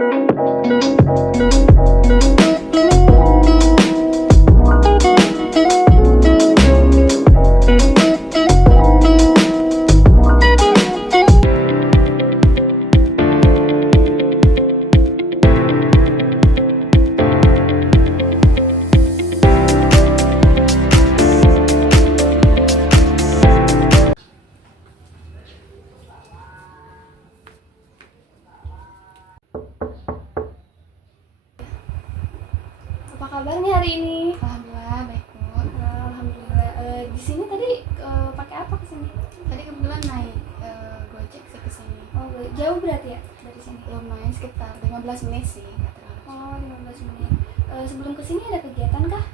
Apa kabarnya hari ini? Alhamdulillah baik Bu. Alhamdulillah. Di sini tadi pakai apa kesini? Tadi kebetulan naik Gojek sih kesini. Oh, jauh berarti ya dari sini? Lumayan sekitar 15 menit sih, nggak terlalu. Oh, 15 menit. Sebelum kesini ada kegiatan kah?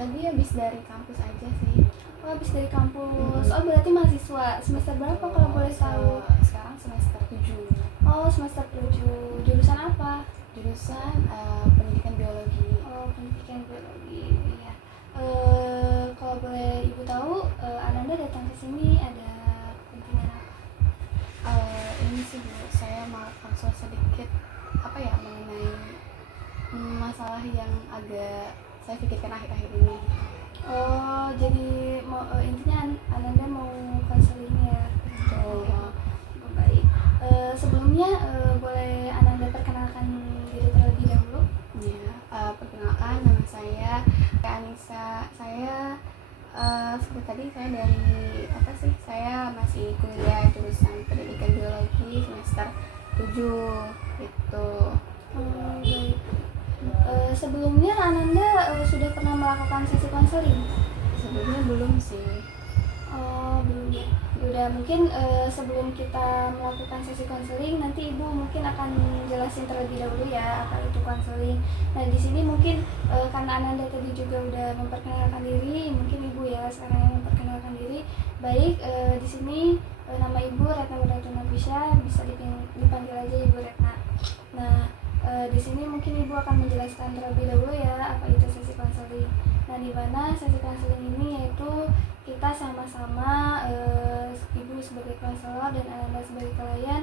Tadi habis dari kampus aja sih. Oh, habis dari kampus. Oh, berarti mahasiswa semester berapa kalau boleh tahu? Sekarang semester 7. Oh, semester 7. Jurusan apa? Jurusan pendidikan biologi. Oh, pendidikan biologi. Iya. Kalau boleh Ibu tahu, Ananda datang ke sini ada kepentingan apa? Ini sih Bu, saya mau konsul sedikit mengenai masalah yang agak saya pikirkan akhir-akhir ini. Oh, jadi intinya Ananda mau konseling ya? Betul. Oh, baik. Sebelumnya boleh Ananda perkenalkan diri terlebih dahulu? Ya, perkenalkan nama saya Anissa. Saya seperti tadi saya dari saya masih kuliah jurusan pendidikan biologi semester 7 gitu. Baik. Sebelumnya Ananda sudah pernah melakukan sesi konseling? Sebelumnya belum sih. Oh, belum ya. Udah, mungkin sebelum kita melakukan sesi konseling, nanti Ibu mungkin akan jelasin terlebih dahulu ya apa itu konseling. Nah, di sini mungkin karena Ananda tadi juga udah memperkenalkan diri, mungkin Ibu ya sekarang yang memperkenalkan diri. Baik, di sini nama Ibu Retna Wiratun Nafisya, bisa dipanggil aja Ibu Retna. Nah, di sini mungkin Ibu akan menjelaskan terlebih dahulu ya apa itu sesi konseling. Nah, di mana sesi konseling ini yaitu kita sama-sama Ibu sebagai konselor dan Ananda sebagai klien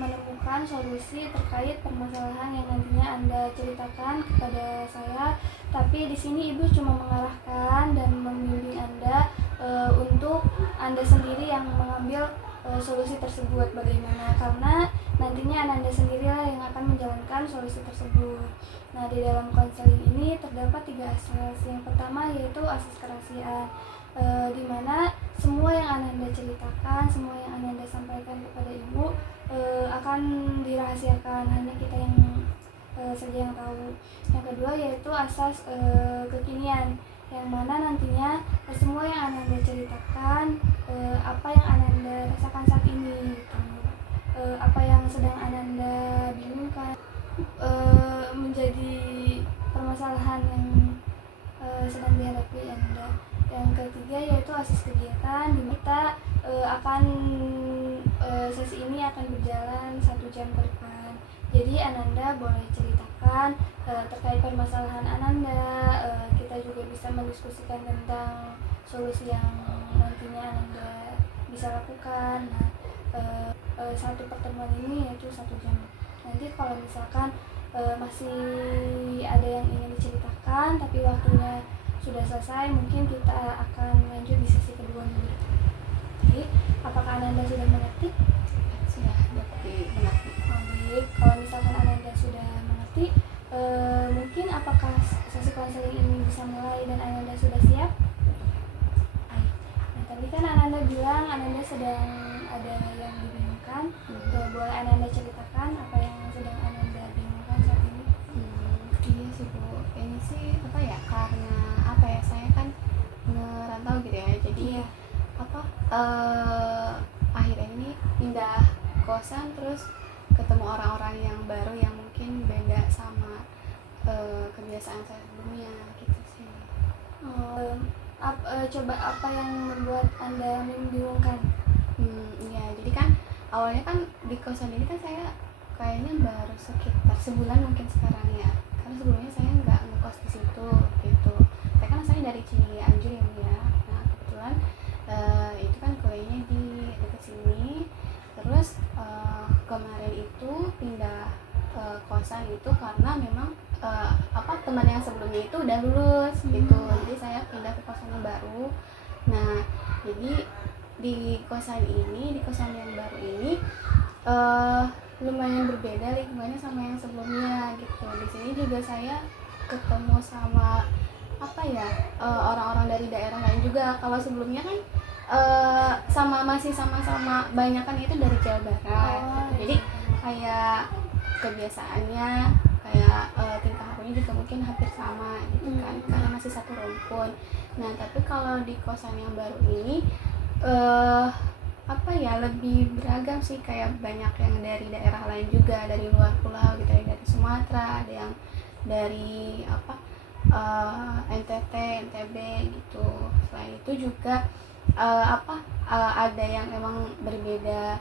menemukan solusi terkait permasalahan yang nantinya Anda ceritakan kepada saya. Tapi di sini Ibu cuma mengarahkan dan membimbing Anda untuk Anda sendiri yang mengambil solusi tersebut bagaimana, karena nantinya Ananda sendirilah yang akan menjalankan solusi tersebut. Nah, di dalam konseling ini terdapat 3 asas. Yang pertama yaitu asas kerahasiaan, di mana semua yang Ananda ceritakan, semua yang Ananda sampaikan kepada Ibu akan dirahasiakan, hanya kita yang saja yang tahu. Yang kedua yaitu asas kekinian, yang mana nantinya semua yang Ananda ceritakan, apa yang Ananda rasakan saat ini, apa yang sedang Ananda bingungkan, menjadi permasalahan yang sedang dihadapi Anda. Yang ketiga yaitu asas kegiatan, di mana kita sesi ini akan berjalan 1 jam ke depan. Jadi Ananda boleh ceritakan terkait permasalahan Ananda, kita juga bisa mendiskusikan tentang solusi yang nantinya Ananda bisa lakukan. Nah, satu pertemuan ini yaitu 1 jam. Nanti kalau misalkan masih ada yang ingin diceritakan tapi waktunya sudah selesai, mungkin kita akan lanjut di sesi kedua nih. Jadi, apakah Ananda sudah mengerti? Sudah dapat mengerti. Baik, kalau misalkan Ananda sudah mengerti, mungkin apakah sesi konseling ini bisa mulai dan Ananda sudah siap? Baik. Nah, tadi kan Ananda bilang Ananda sedang ada yang dibingungkan. Boleh Ananda ceritakan apa yang sedang Ananda bingungkan saat ini? Iya sih Bu, ini sih karena saya kan ngerantau gitu ya, jadi akhirnya ini pindah kosan, terus ketemu orang-orang yang baru yang mungkin beda sama kebiasaan saya sebelumnya gitu sih. Coba apa yang membuat Anda membingungkan? Ya jadi kan awalnya kan di kosan ini kan saya kayaknya baru sekitar sebulan mungkin sekarang ya, karena sebelumnya saya nggak ngekos di situ gitu. Saya dari Cianjur ya Bu ya. Nah kebetulan itu kan kuliahnya di dekat sini, terus kemarin itu pindah kosan itu karena memang teman yang sebelumnya itu udah lulus gitu, jadi saya pindah ke kosan yang baru. Nah jadi di kosan yang baru ini lumayan berbeda lingkungannya sama yang sebelumnya gitu. Di sini juga saya ketemu sama orang-orang dari daerah lain juga. Kalau sebelumnya kan masih sama-sama banyakan itu dari Jawa Barat gitu. Jadi kayak kebiasaannya kayak tingkah lakunya juga mungkin hampir sama gitu kan, karena masih satu rumpun. Nah tapi kalau di kosan yang baru ini lebih beragam sih, kayak banyak yang dari daerah lain juga, dari luar pulau gitu, dari Sumatera, ada yang dari NTT, NTB gitu. Selain itu juga ada yang emang berbeda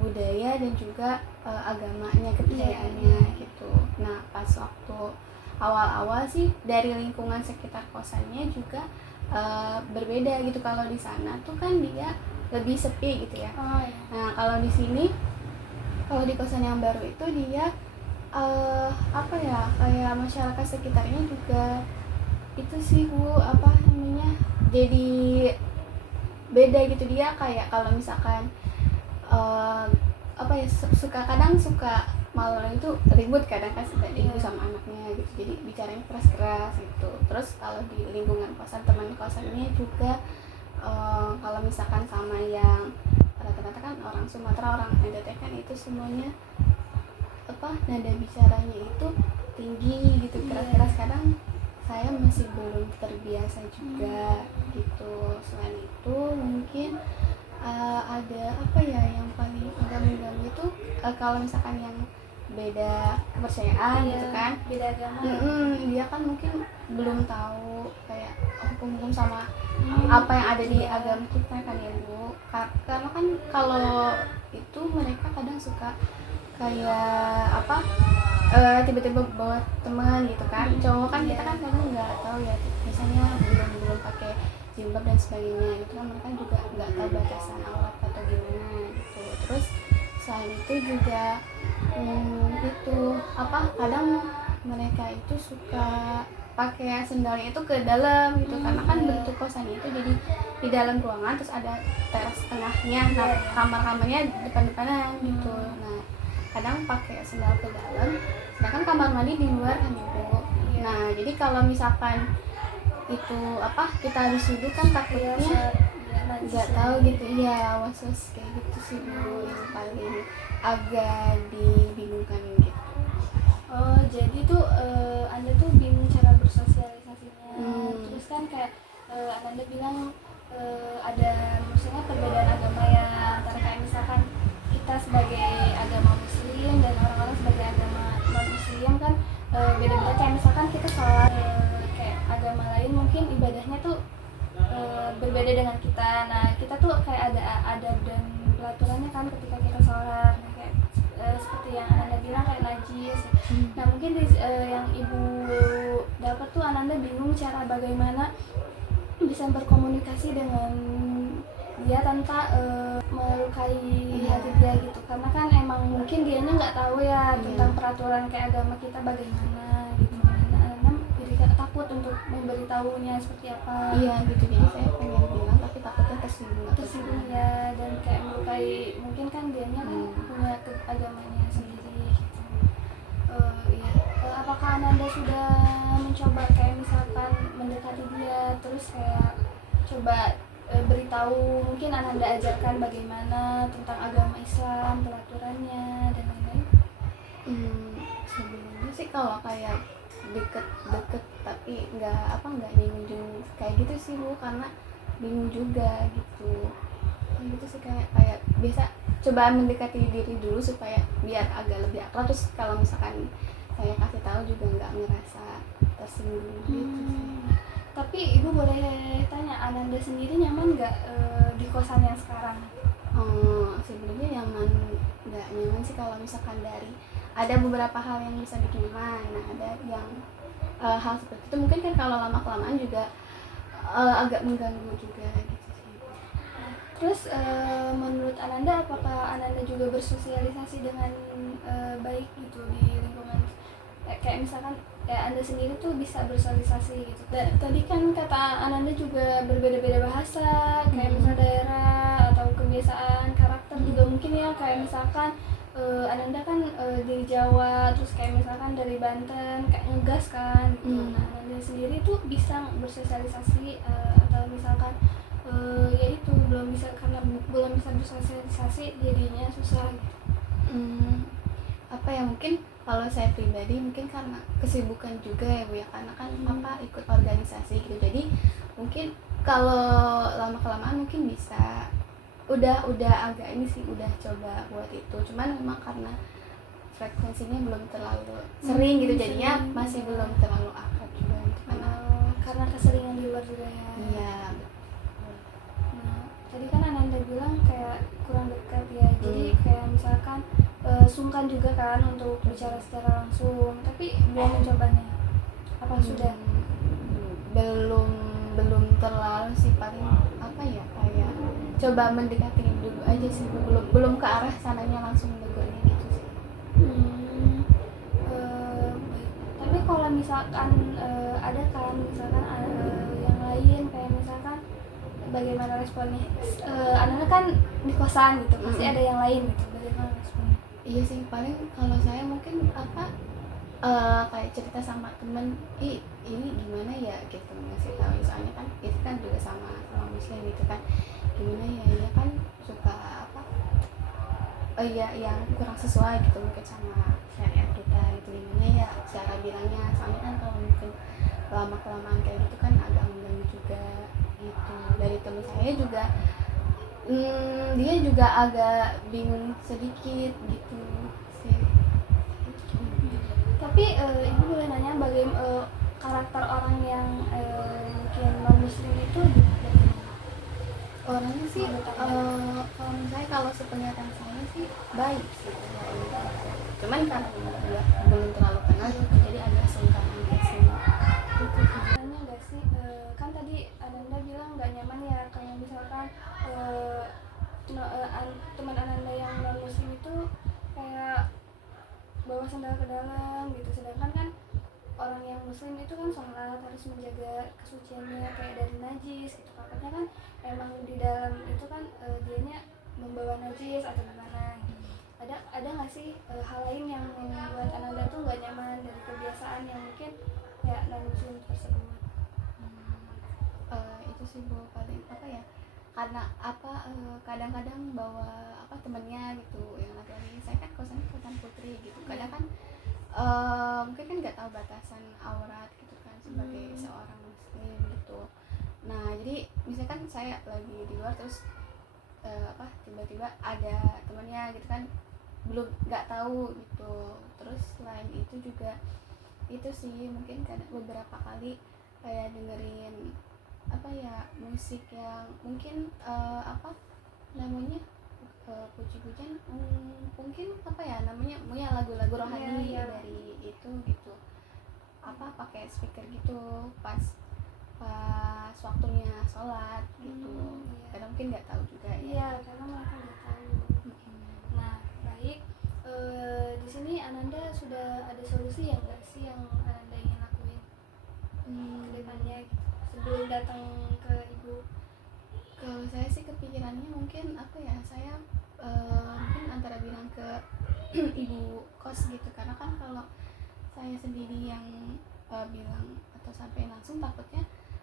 budaya dan juga agamanya, kepercayaannya gitu. Nah pas waktu awal-awal sih dari lingkungan sekitar kosannya juga berbeda gitu. Kalau di sana tuh kan dia lebih sepi gitu ya. Nah kalau di sini, kalau di kosan yang baru itu dia kayak masyarakat sekitarnya juga itu sih Bu, jadi beda gitu. Dia kayak kalau misalkan kadang suka malam itu ribut, kadang kan ibu sama anaknya gitu, jadi bicaranya keras-keras gitu. Terus kalau di lingkungan kosan, teman kosannya juga kalau misalkan sama yang rata-rata kan orang Sumatera, orang NTT kan itu semuanya nada bicaranya itu tinggi gitu, keras-keras. Kadang saya masih belum terbiasa juga gitu. Selain itu mungkin ada yang paling agak mengganggu itu kalau misalkan yang beda kepercayaan gitu kan, beda agama. Dia kan mungkin belum tahu kayak hukum-hukum sama apa yang ada di agama kita kan ya Bu. Karena kan kalau itu mereka kadang suka kayak tiba-tiba bawa teman gitu kan, cowok kan kita kan kadang nggak tahu ya, misalnya belum pakai jilbab dan sebagainya gitu kan, mereka juga nggak tahu batasan aurat atau gimana gitu. Terus selain itu juga kadang mereka itu suka pakai sendalnya itu ke dalam gitu, karena kan bentuk kosannya itu jadi di dalam ruangan, terus ada teras tengahnya. Nah kamar-kamarnya depan-depanan gitu. Nah kadang pakai sendal ke dalam, sedangkan kamar mandi di luar kan Ibu. Nah jadi kalau misalkan itu kita habis wudhu kan takutnya nggak tahu gitu, was-was kayak gitu sih Bu, yang paling agak dibingungkan gitu. Jadi tuh Anda tuh bingung cara bersosialisasinya. Terus kan kayak Anda bilang ada maksudnya perbedaan agama ya, antara kayak misalkan kita sebagai agama muslim dan orang-orang sebagai agama non muslim kan beda-beda. Kayak misalkan kita sholat, kayak agama lain mungkin ibadahnya tuh berbeda dengan kita. Nah kita tuh kayak ada adab dan pelaturannya kan ketika kita sholat. Nah kayak seperti yang Ananda bilang kayak najis. Nah mungkin yang ibu dapat tuh Ananda bingung cara bagaimana bisa berkomunikasi dengan dia tanpa melukai hati dia gitu, karena kan emang mungkin dianya nggak tahu ya tentang peraturan kayak agama kita bagaimana gitu. Nah, jadi takut untuk memberitahunya seperti apa. Gitu, jadi saya pengen bilang tapi takutnya tersinggung ya, dan kayak melukai, mungkin kan dianya kan punya agamanya sendiri gitu. Apakah Ananda sudah mencoba kayak misalkan mendekati dia, terus kayak coba beritahu, mungkin Ananda ajarkan bagaimana tentang agama Islam, peraturannya dan lain-lain? Sebenarnya sih kalau kayak deket tapi nggak nyinggung kayak gitu sih Bu, karena bingung juga gitu sih, kayak biasa coba mendekati diri dulu supaya biar agak lebih akrab. Terus kalau misalkan saya kasih tahu juga nggak ngerasa tersinggung gitu sih. Tapi ibu boleh tanya, Ananda sendiri nyaman nggak di kosan yang sekarang? Sebenarnya nggak nyaman sih kalau misalkan dari ada beberapa hal yang bisa bikin nyaman. Nah ada yang hal seperti itu mungkin kan kalau lama kelamaan juga agak mengganggu juga gitu sih. Terus menurut Ananda, apakah Ananda juga bersosialisasi dengan baik sendiri tuh bisa bersosialisasi gitu. Tadi kan kata Ananda juga berbeda-beda bahasa, kayak misal daerah atau kebiasaan karakter juga mungkin ya, kayak misalkan Ananda kan dari Jawa, terus kayak misalkan dari Banten, kayak ngegas kan gitu. Nah, Ananda sendiri tuh bisa bersosialisasi atau misalkan ya itu belum bisa, karena belum bisa bersosialisasi jadinya susah gitu. Apa ya, mungkin kalau saya pribadi mungkin karena kesibukan juga ya Bu ya, karena kan ikut organisasi gitu, jadi mungkin kalau lama kelamaan mungkin bisa udah agak ini sih, udah coba buat itu, cuman memang karena frekuensinya belum terlalu sering gitu, jadinya masih belum terlalu akrab juga gitu, karena keseringan di luar juga ya. Iya. Nah, tadi kan Ananda bilang kayak kurang dekat ya, jadi kayak misalkan sungkan juga kan untuk bicara secara langsung, tapi belum mencobanya. Apa sudah? Belum terlalu sih, paling apa ya, kayak coba mendekati dulu aja sih, belum ke arah sananya langsung negurnya gitu sih. Tapi kalau misalkan ada kan misalkan yang lain kayak misalkan bagaimana responnya? Ananda kan di kosan gitu, pasti ada yang lain gitu, bagaimana responnya? Iya sih, paling kalau saya mungkin kayak cerita sama temen, ini gimana ya gitu, ngasih tahu, soalnya kan itu kan juga sama muslim gitu kan, gimana ya, dia kan suka yang kurang sesuai gitu mungkin sama syariat kita gitu, gimana ya cara bilangnya, soalnya kan kalau mungkin lama kelamaan kayak gitu kan agak mengganggu juga gitu. Dari temen saya juga dia juga agak bingung sedikit gitu sih. Tapi ibu boleh nanya bagaimana karakter orang yang mungkin non muslim itu bagaimana? Orangnya sih kalau saya, kalau sepenglihatan saya sih baik sih, cuman karena dia belum terlalu kenal jadi agak sungkan aja sih. Nanya nggak sih, kan tadi Ananda bilang nggak nyaman ya kalau misalkan teman Ananda yang non muslim itu kayak bawa sandal ke dalam gitu, sedangkan kan orang yang muslim itu kan sholat harus menjaga kesuciannya kayak dari najis gitu, takutnya kan emang di dalam itu kan dianya membawa najis atau gimana gitu. Ada nggak sih hal lain yang membuat Ananda tuh nggak nyaman dari kebiasaan yang mungkin ya non muslim tersebut? Itu sih Bu, paling apa ya, karena kadang-kadang bawa temennya gitu yang laki-laki, saya kan kosan putri gitu, kadang kan mungkin kan nggak tahu batasan aurat gitu kan sebagai seorang muslim gitu. Nah jadi misalkan saya lagi di luar, terus tiba-tiba ada temennya gitu kan, belum nggak tahu gitu. Terus selain itu juga itu sih, mungkin kadang beberapa kali kayak dengerin musik yang mungkin namanya puji-pujian, mungkin namanya lagu-lagu rohani dari itu gitu, pakai speaker gitu pas waktunya sholat gitu. Kadang mungkin nggak tahu juga ya, karena mereka nggak tahu. Nah baik, di sini Ananda sudah ada solusi ya nggak sih yang Ananda ingin lakuin ke depannya gitu, sebelum datang ke ibu? Kalau saya sih kepikirannya mungkin saya mungkin antara bilang ke ibu kos gitu, karena kan kalau saya sendiri yang bilang atau sampai langsung takutnya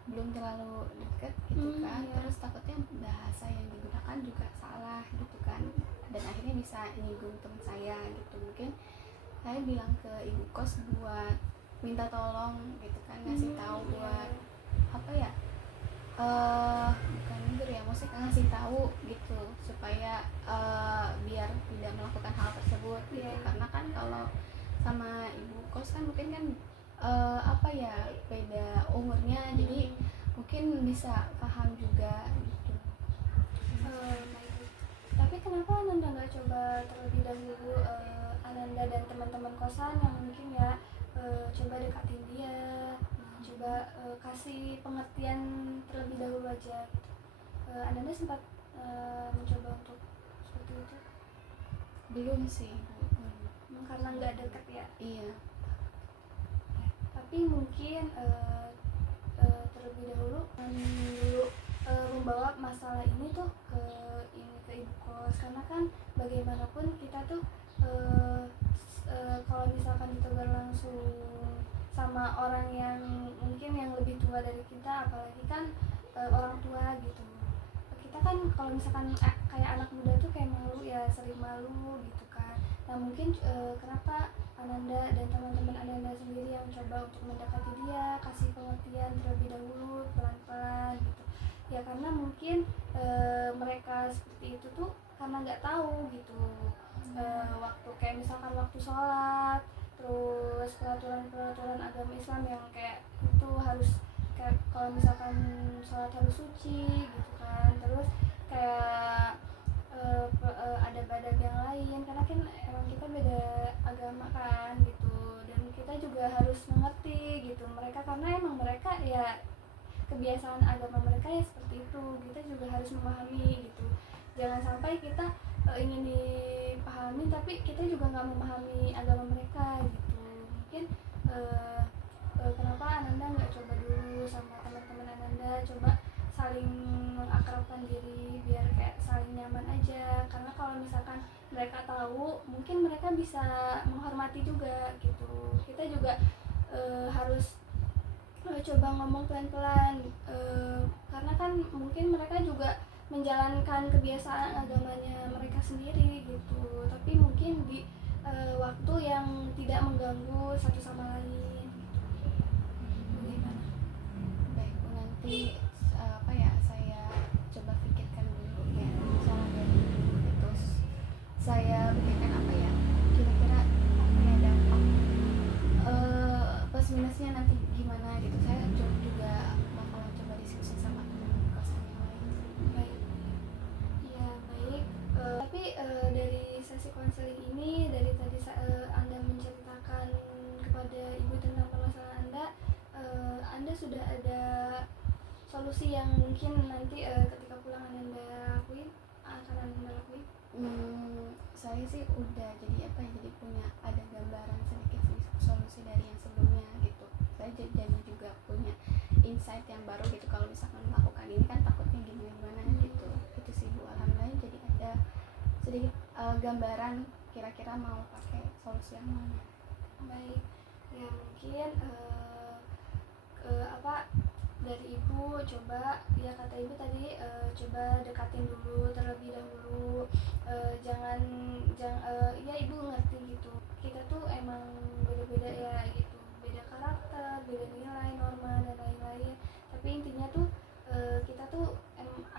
belum terlalu deket gitu kan. Terus takutnya bahasa yang digunakan juga salah gitu kan, dan akhirnya bisa nyinggung teman saya gitu. Mungkin saya bilang ke ibu kos buat minta tolong gitu kan, ngasih tahu buat bukan mundur ya, maksudnya ngasih tahu gitu supaya biar tidak melakukan hal tersebut gitu. Karena kan kalau sama ibu kos kan mungkin kan beda umurnya, jadi mungkin bisa paham juga gitu. Tapi kenapa Ananda nggak coba terlebih dahulu Ananda dan teman-teman kosan yang mungkin ya coba dekatin dia, coba kasih pengertian terlebih dahulu aja gitu. Ananda sempat mencoba untuk seperti itu? Belum sih, karena nggak dekat ya. Iya. tapi mungkin terlebih dahulu membawa masalah ini tuh ke ibu kos, karena kan bagaimanapun kita tuh kalau misalkan ditegur langsung sama orang yang mungkin yang lebih tua dari kita, apalagi kan orang tua gitu, kita kan kalau misalkan kayak anak muda tuh kayak malu ya, sering malu gitu kan. Nah mungkin kenapa Ananda dan teman-teman Ananda sendiri yang coba untuk mendekati dia, kasih pengertian terlebih dahulu pelan-pelan gitu ya, karena mungkin mereka seperti itu tuh karena nggak tahu gitu waktu kayak misalkan waktu sholat, terus peraturan-peraturan agama Islam yang kayak itu harus kayak kalau misalkan sholat harus suci gitu kan, terus kayak adab-adab yang lain, karena kan emang kita beda agama kan gitu, dan kita juga harus mengerti gitu mereka, karena emang mereka ya kebiasaan agama mereka ya seperti itu, kita juga harus memahami gitu. Jangan sampai kita ingin dipahami tapi kita juga nggak memahami agama mereka gitu. Mungkin kenapa Ananda nggak coba dulu sama teman-teman Ananda, coba saling mengakrabkan diri biar kayak saling nyaman aja, karena kalau misalkan mereka tahu mungkin mereka bisa menghormati juga gitu. Kita juga harus coba ngomong pelan-pelan karena kan mungkin mereka juga menjalankan kebiasaan agamanya mereka sendiri gitu, tapi mungkin di waktu yang tidak mengganggu satu sama lain gitu. Bagaimana? Baik Bu, nanti saya coba pikirkan dulu ya soal dari itu, saya pikirkan kira-kira dampak plus minusnya nanti gimana gitu. Saya juga bakalan coba diskusi sama teman kosan yang lain. Baik, ya baik. Tapi dari sesi konseling ini, dari tadi Anda menceritakan kepada Ibu tentang permasalahan Anda sudah ada solusi yang mungkin nanti ketika pulang Anda akan Anda lakuin? Saya sih udah jadi punya ada gambaran sedikit solusi dari yang sebelumnya gitu. Saya jadi juga punya insight yang baru gitu, kalau misalkan melakukan ini kan takutnya gimana gitu. Itu sih Bu, alhamdulillah jadi ada sedikit gambaran kira-kira mau pakai solusi yang mana. Baik, ya mungkin dari Ibu coba, ya kata Ibu tadi coba dekatin dulu terlebih dahulu, jangan ya Ibu ngerti gitu, kita tuh emang beda-beda ya gitu, beda karakter, beda nilai, norma dan lain-lain, tapi intinya tuh kita tuh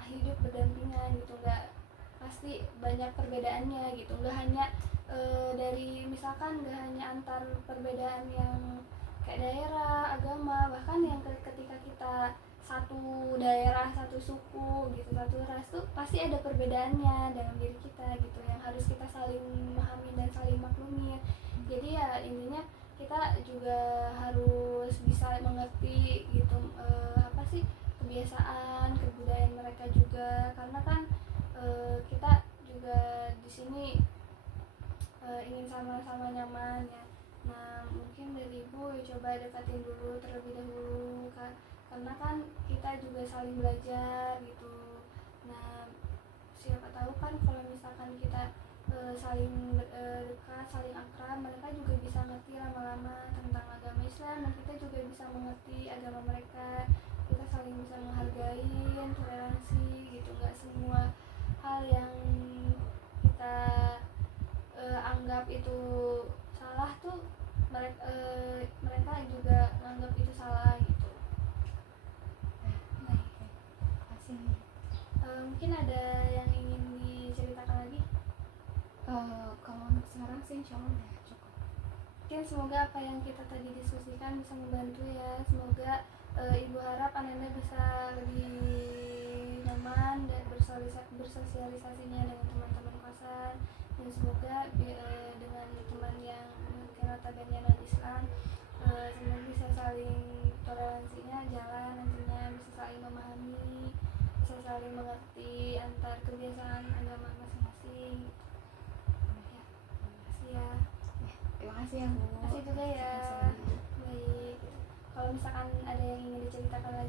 hidup berdampingan gitu, nggak pasti banyak perbedaannya gitu, nggak hanya dari misalkan nggak hanya antar perbedaan yang kayak daerah, agama, bahkan yang ketika kita satu daerah, satu suku gitu, satu ras tuh pasti ada perbedaannya dalam diri kita gitu, yang harus kita saling memahami dan saling maklumi. Jadi ya intinya kita juga harus bisa mengerti gitu kebiasaan, kebudayaan mereka juga, karena kan kita juga di sini ingin sama-sama nyaman ya. Nah mungkin dari Ibu coba dekatin dulu terlebih dahulu kan, karena kan kita juga saling belajar gitu. Nah siapa tahu kan kalau misalkan kita saling dekat, saling akrab, mereka juga bisa ngerti lama-lama tentang agama Islam, dan kita juga bisa mengerti agama mereka, kita saling bisa menghargai, toleransi gitu. Nggak semua hal yang kita anggap itu salah tuh mereka juga menganggap itu salah gitu. Baik, Kasih. mungkin ada yang ingin diceritakan lagi? Kalau untuk sekarang sih insya Allah udah cukup. Mungkin semoga apa yang kita tadi diskusikan bisa membantu ya. Semoga Ibu harap Ananda bisa lebih nyaman dan bersosialisasinya dengan teman-teman kosan, dan semoga dengan teman yang mungkin notabene non Islam semoga bisa saling toleransinya jalan, nantinya bisa saling memahami, bisa saling mengerti antar kebiasaan agama masing-masing. Ya, terima kasih ya. Terima kasih ya Bu. Terima kasih juga ya. Terima kasih. Baik. kalau misalkan ada yang ingin diceritakan